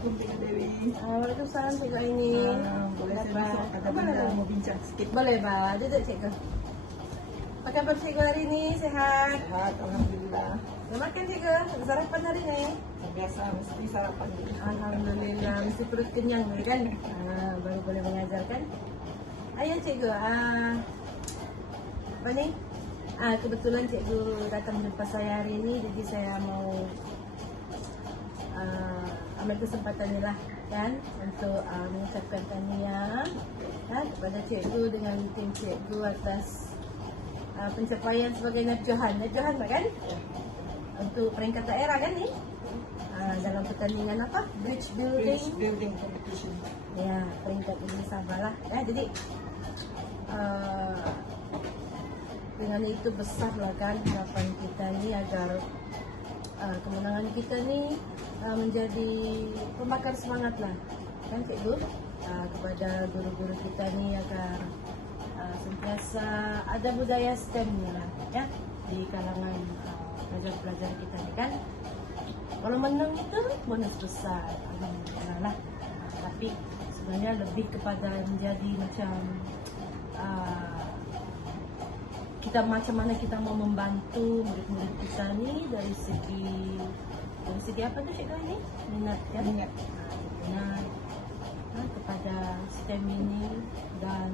Assalamualaikum Cikgu Dewi. Waalaikumsalam Cikgu Aini. Boleh saya masuk? Ada benda mau bincang sikit. Boleh Pak, duduk Cikgu. Apa kabar Cikgu hari ini? Sehat? Sehat, Alhamdulillah. Selamat makan Cikgu, sarapan hari ini? Biasa mesti sarapan dulu. Alhamdulillah, mesti perut kenyang kan? Baru boleh mengajar kan? Ayo Cikgu, apa ni? Kebetulan Cikgu datang jumpa saya hari ini, jadi saya mau ambil kesempatan ni lah kan untuk mengucapkan tahniah kepada Cikgu dengan tim Cikgu atas pencapaian sebagai Narjohan kan? Untuk peringkat daerah kan ni? Dalam pertandingan apa? Bridge building competition. Ya, peringkat ini Sabah lah. Jadi dengan itu besar lah kan harapan kita ni agar kemenangan kita ni menjadi pembakar semangat lah kan Cikgu, kepada guru-guru kita ni agar sentiasa ada budaya STEM ni lah ya di kalangan pelajar-pelajar kita ni kan. Kalau menang itu bonus besar, alhamdulillah lah. Tapi sebenarnya lebih kepada menjadi macam kita macam mana kita mau membantu murid-murid kita ni dari segi apa tu Cikgu ini? Minat ya? Minat kepada STEM ini dan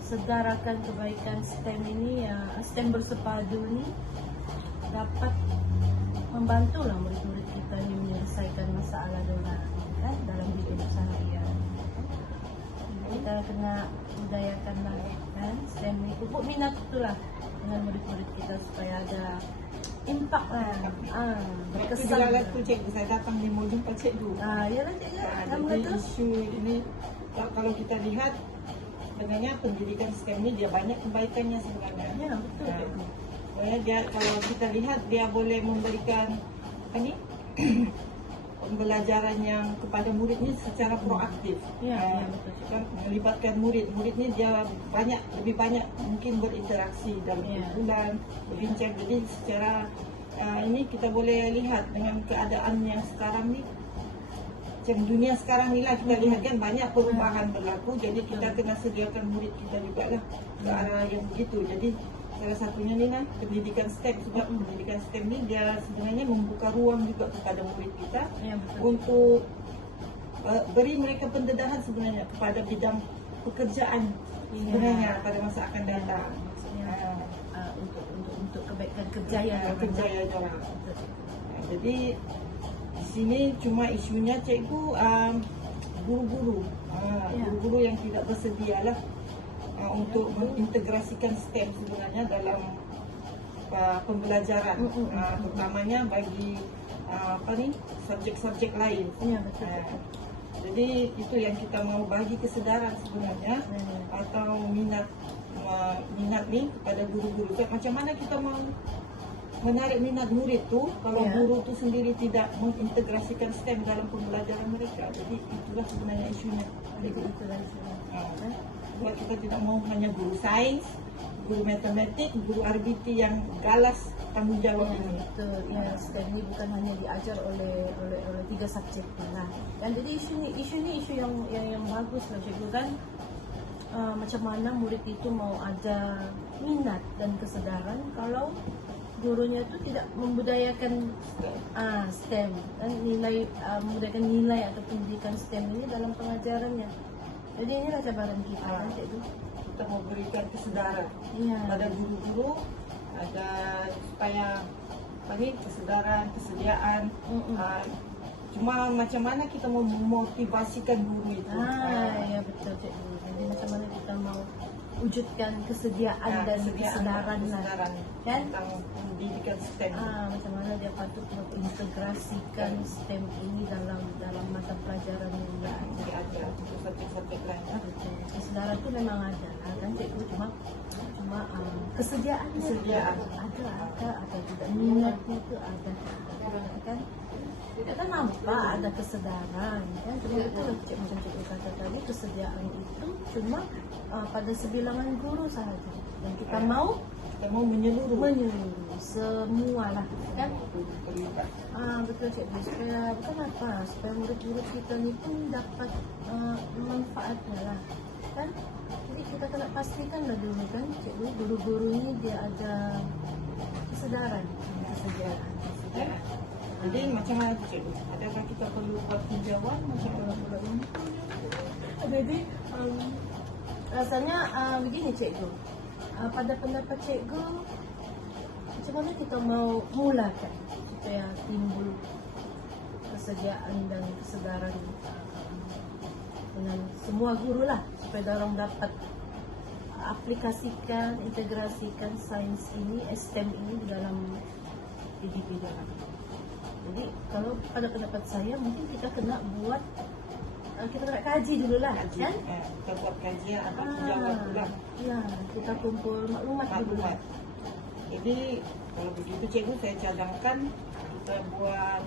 segarakan kebaikan STEM ini ya, STEM bersepadu ni dapat membantulah murid-murid kita ni menyelesaikan masalah diorang kan dalam hidup seharian. Kita kena budayakan lah kan STEM ni, pupuk minat itulah dengan murid-murid kita supaya ada impak lah. Berkesan lah tu Cikgu, saya datang ni mau jumpa Cikgu. Ya lah Cikgu. Jadi isu ini kalau kita lihat sebenarnya pendidikan STEM ni dia banyak kebaikannya sebenarnya. Ya betul Cikgu. Dia kalau kita lihat dia boleh memberikan apa ni pembelajaran yang kepada murid ni secara proaktif. Ya, betul. Kan melibatkan murid ni dia lebih banyak mungkin berinteraksi dalam kumpulan, berbincang. Jadi secara ini kita boleh lihat dengan keadaan yang sekarang ni, macam dunia sekarang ni lah kita lihat kan banyak perubahan berlaku. Jadi kita kena sediakan murid kita juga lah ke arah yang begitu. Jadi salah satunya ni lah pendidikan STEM, sebab pendidikan STEM ni dia sebenarnya membuka ruang juga kepada murid kita untuk beri mereka pendedahan sebenarnya kepada bidang pekerjaan sebenarnya pada masa akan datang. Untuk kebaikan kerjaya orang. Jadi di sini cuma isunya Cikgu guru-guru yang tidak bersedia lah untuk mengintegrasikan STEM sebenarnya dalam pembelajaran, terutamanya bagi subjek-subjek lain. Jadi itu yang kita mau bagi kesedaran sebenarnya atau minat ni kepada guru-guru. Macam mana kita mau menarik minat murid tu kalau guru tu sendiri tidak mengintegrasikan STEM dalam pembelajaran mereka. Jadi itulah sebenarnya isunya. Sebab kita tidak mau hanya guru sains, guru matematik, guru RBT yang galas tanggungjawab ini. Betul. Ya, STEM ini bukan hanya diajar oleh 3 subjek lah. Dan jadi isu ni isu yang bagus lah Cikgu kan. Macam mana murid itu mau ada minat dan kesedaran kalau gurunya itu tidak membudayakan STEM dan membudayakan nilai atau pendidikan STEM ini dalam pengajarannya. Jadi inilah cabaran kita kan Cikgu. Kita mau berikan kesedaran pada guru-guru supaya kesedaran, kesediaan. Cuma macam mana kita mau memotivasikan guru itu? Ya betul Cikgu. Jadi macam mana kita mau wujudkan kesediaan dan kesedaran kan tentang pendidikan STEM. Macam mana dia patut mengintegrasikan STEM ini dalam mata pelajaran yang dia ajar untuk subjek-subjek lain. Kesedaran itu memang ada kan Cikgu, cuma kesediaan ada juga minatnya itu ada kan. Kita kan nampak ada kesedaran kan, cuma betul macam Cikgu kata tadi, kesediaan itu cuma pada sebilangan guru sahaja. Dan kita mau kita mau menyeluruh. menyeluruh semua lah kan. Terlibat. Betul cikgu, supaya bukan apa, supaya murid-murid kita ni pun dapat manfaatnya lah kan. Jadi kita kena pastikan lah dulu kan cikgu, guru-guru ni dia ada kesadaran kesediaan kan. Jadi macam mana tu cikgu? Adakah kita perlu buat tinjauan macam mana ini? Jadi rasanya begini cikgu, pada pendapat cikgu, macam mana kita mau mulakan supaya timbul kesediaan dan kesedaran dengan semua guru lah, supaya orang dapat aplikasikan, integrasikan sains ini, STEM ini di dalam dididik orang. Jadi kalau pada pendapat saya mungkin kita kena buat, kita kena kaji dulu lah kan. Kita buat kajian atau tinjauan pula. Ya, kita kumpul maklumat dulu lah. Jadi kalau begitu cikgu, saya cadangkan kita buat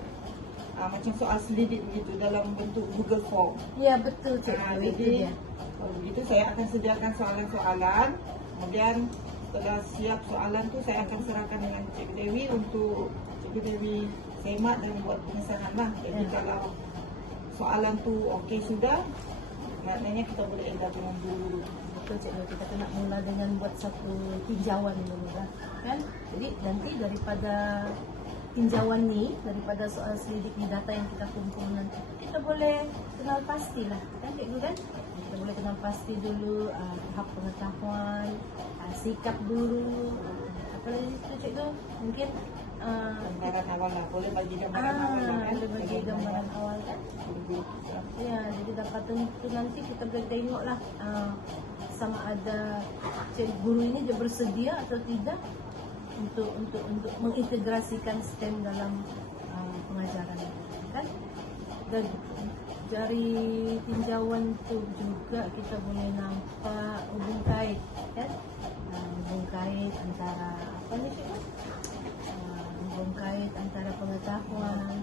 macam soal selidik begitu dalam bentuk Google Form. Ya betul cikgu, itu Jadi dia. kalau begitu saya akan sediakan soalan-soalan. Kemudian setelah siap soalan tu saya akan serahkan dengan Cikgu Dewi untuk Cikgu Dewi semak dan buat pengesahan lah. Jadi kalau soalan tu okey sudah, maknanya kita boleh edah dengan dulu. Betul cikgu, kita kena mula dengan buat satu tinjauan dulu lah kan. Jadi nanti daripada tinjauan ni, daripada soal selidik di data yang kita kumpul nanti, kita boleh kenal pasti lah kan cikgu kan. Kita boleh kenal pasti dulu tahap pengetahuan, sikap guru, apa lagi tu cikgu, mungkin Gambaran awal lah, boleh bagi gambaran awal lah kan. boleh bagi gambaran awal kan. Ya, jadi dapat tentu nanti kita boleh tengok lah sama ada cikgu guru ini dia bersedia atau tidak untuk mengintegrasikan STEM dalam pengajaran kan. Dan dari tinjauan tu juga kita boleh nampak hubung kait kan, hubung kait antara apa ni cikgu, hubung kait antara pengetahuan,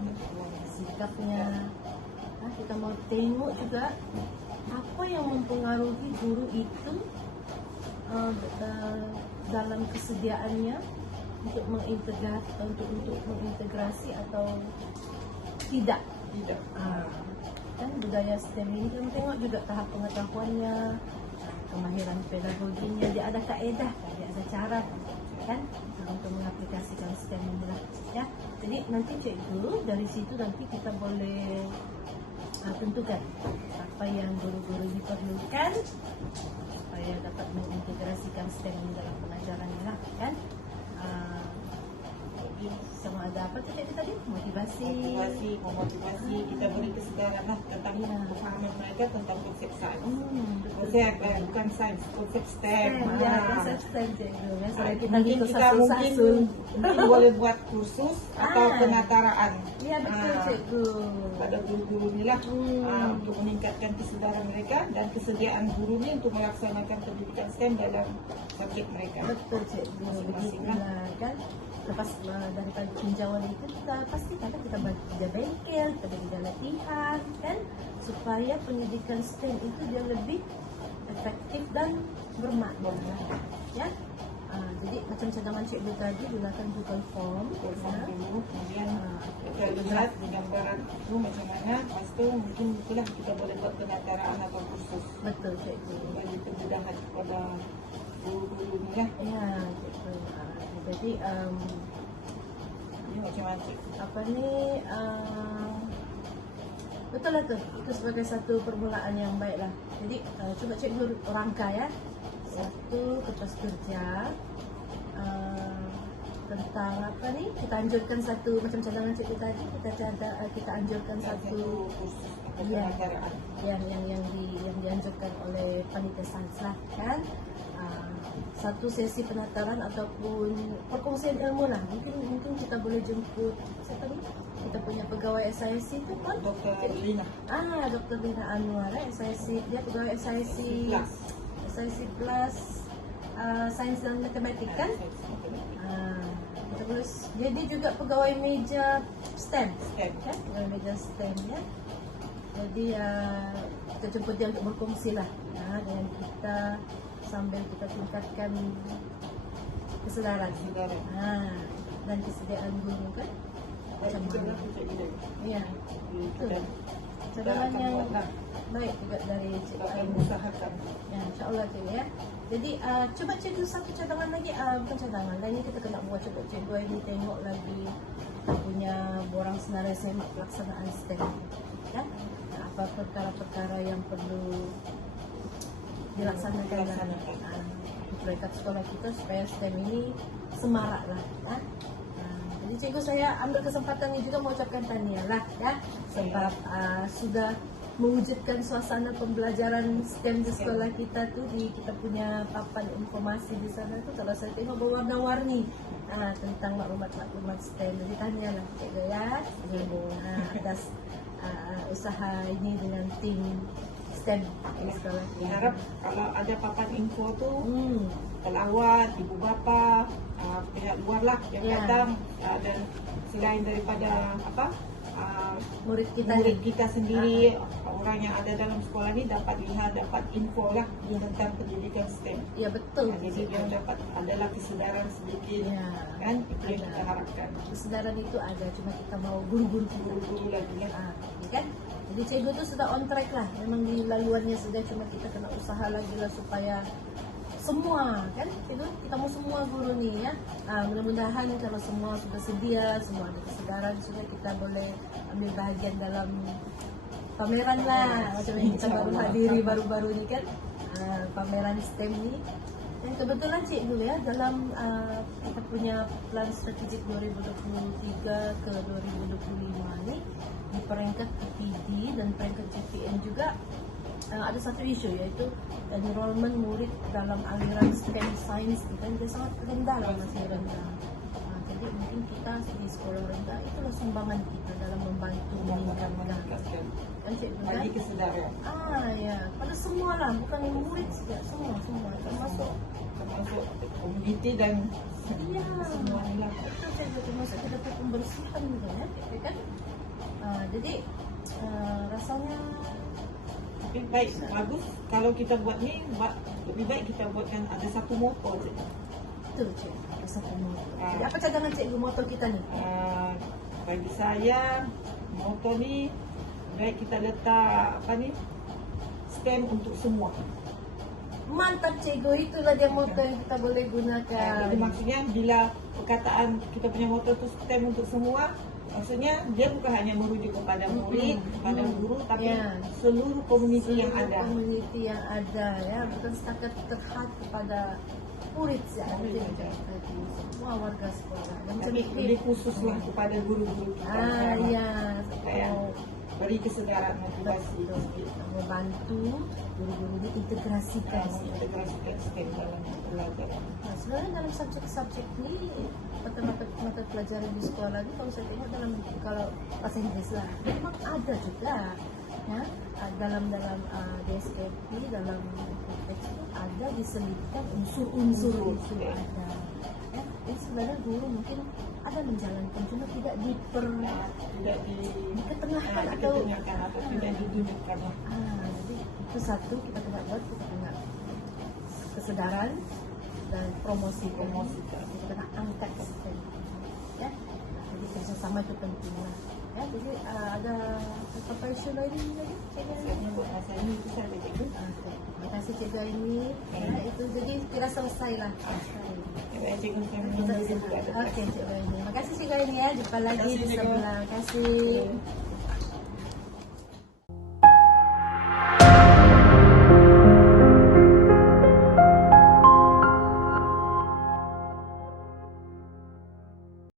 sikapnya. Kita mau tengok juga apa yang mempengaruhi guru itu dalam kesediaannya untuk mengintegrasi atau tidak. Kan budaya STEM ini kita tengok juga tahap pengetahuannya, kemahiran pedagoginya, dia ada kaedah, dia ada cara kan untuk mengaplikasikan STEM ini lah ya. Jadi nanti cikgu dari situ nanti kita boleh tentukan apa yang guru-guru diperlukan supaya dapat mengintegrasikan STEM ini dalam pengajarannya lah kan. Sama ada apa tu cikgu tadi? Motivasi, memotivasi, kita beri kesedaran lah tentang pemahaman mereka tentang konsep sains. Konsep bukan sains, konsep STEM. Ya, konsep STEM cikgu. Kita mungkin kita mungkin boleh buat kursus atau penataraan. Ya betul cikgu. Pada guru-guru ni lah untuk meningkatkan kesedaran mereka dan kesediaan guru ni untuk melaksanakan pendidikan STEM dalam subjek mereka. Betul cikgu. Begitulah kan. Lepas daripada tinjauan itu kita pastikan kita bagi bengkel, kita bagi latihan kan, supaya pendidikan STEM itu dia lebih efektif dan bermakna ya. Jadi macam cadangan cikgu tadi, gunakan Google Form dulu, kemudian kita lihat di gambaran itu macam mana, lepas tu mungkin itulah kita boleh buat penataraan atau kursus. Betul cikgu. Bagi kemudahan kepada guru-guru ni lah. Ya cikgu. Jadi ini macam mana cikgu? apa ni, betul lah tu, itu sebagai satu permulaan yang baik lah. Jadi cuba cikgu rangka ya, satu kertas kerja tentang apa ni, kita anjurkan satu macam cadangan cikgu tadi, kita anjurkan satu penataraan yang dianjurkan oleh panitia sains lah kan. Satu sesi penataran ataupun perkongsian ilmu lah. Mungkin kita boleh jemput siapa ni? Kita punya pegawai SIC tu kan? Dr. Lina. Dr. Lina Anwar SIC, dia pegawai SIC Plus Sains dan Matematik kan? Terus jadi juga pegawai meja STEM kan? Pegawai meja STEM ya. Jadi kita jemput dia untuk berkongsi lah dengan kita, sambil kita tingkatkan kesedaran. kesedaran. Dan kesediaan guru kan macam mana? Iya. Dan Cadangan akan yang buatlah. baik juga dari Kita Cikgu akan Aini. usahakan. Ya, insyaAllah Cikgu ya. Jadi coba Cikgu satu cadangan lagi, bukan cadangan, dan ini kita kena buat, coba Cikgu ini tengok lagi kita punya borang senarai semak pelaksanaan STEM ya. Apa perkara-perkara yang perlu dilaksanakan peringkat sekolah kita supaya STEM ini semarak lah ya. Jadi Cikgu, saya ambil kesempatan ini juga mengucapkan tahniah lah ya, sebab sudah mewujudkan suasana pembelajaran STEM di sekolah kita tuh, di kita punya papan informasi di sana tuh kalau saya tengok berwarna-warni tentang maklumat STEM. Jadi tahniah lah Cikgu ya atas usaha ini dengan tim STEM di sekolah kita. Harap kalau ada papan info tuh pelawat, ibu bapa, pihak luar lah yang datang, dan selain daripada murid kita sendiri, orang yang ada dalam sekolah ini dapat lihat, dapat info lah tentang pendidikan STEM. Ya betul. Jadi dia dapat adalah kesedaran sedikit, kan? Itu yang kita harapkan. Kesedaran itu ada, cuma kita mau guru-guru lagi lah. Kan? Jadi Cikgu itu sudah on track lah. Memang di laluannya sudah, cuma kita kena usaha lagi lah supaya semua kan itu kita mau semua guru nih ya, mudah-mudahan kalau semua sudah sedia, semua ada kesadaran, sudah kita boleh ambil bahagian dalam pameran lah macam yang kita baru hadiri baru-baru ini kan, pameran STEM ini. Dan kebetulan Cikgu ya, dalam kita punya plan strategik 2023 ke 2025 ini di peringkat PPD dan peringkat CPN juga ada satu isu, yaitu enrollment murid dalam aliran STEM Science kita dia sangat rendah lah, masih rendah. Jadi mungkin kita di sekolah rendah itulah sumbangan kita dalam membantu meningkatkan kan Cikgu kan? Bagi kesedaran. Ya, pada semua lah, bukan murid saja, semua termasuk komuniti dan semua lah. Betul Cikgu, termasuk kita pembersihan juga ya, kan? Jadi rasanya tapi baik, bagus kalau kita buat ni, lebih baik kita buatkan ada satu motor je. betul Cikgu, ada satu motor. Jadi apa cadangan Cikgu motor kita ni? Bagi saya, motor ni baik kita letak STEM untuk semua. Mantap Cikgu, itulah dia motor yang kita boleh gunakan. Jadi maksudnya bila perkataan kita punya motor tu STEM untuk semua, maksudnya dia bukan hanya merujuk kepada murid, kepada guru, tapi seluruh komuniti yang ada. Komuniti yang ada ya, bukan setakat terhad kepada murid saja, semua warga sekolah. Dan Tapi lebih khususlah kepada guru-guru kita. Supaya beri kesedaran motivasi membantu guru-guru ini integrasikan STEM dalam pelajaran. Sebenarnya dalam subjek-subjek ini mata pelajaran di sekolah ini, kalau saya tengok kalau bahasa Inggris lah, memang ada juga ya, dalam DSKP, dalam teks itu ada diselipkan unsur-unsur itu ada ya. Jadi sebenarnya guru mungkin ada menjalankan, cuma tidak diketengahkan atau tidak didudukkan. Jadi itu satu kita kena buat, kita kena kesedaran dan promosi kita kena angkat STEM ya. Jadi kerjasama itu penting lah ya. Jadi ada apa isu lain lagi? Saya buat masa ini itu saya ada Cikgu. Terima kasih Cikgu ini ya, itu jadi kira selesai lah. Cikgu saya menunggu juga. Oke Cikgu ini, terima kasih Cikgu ini ya, jumpa lagi di sebelah. Terima kasih.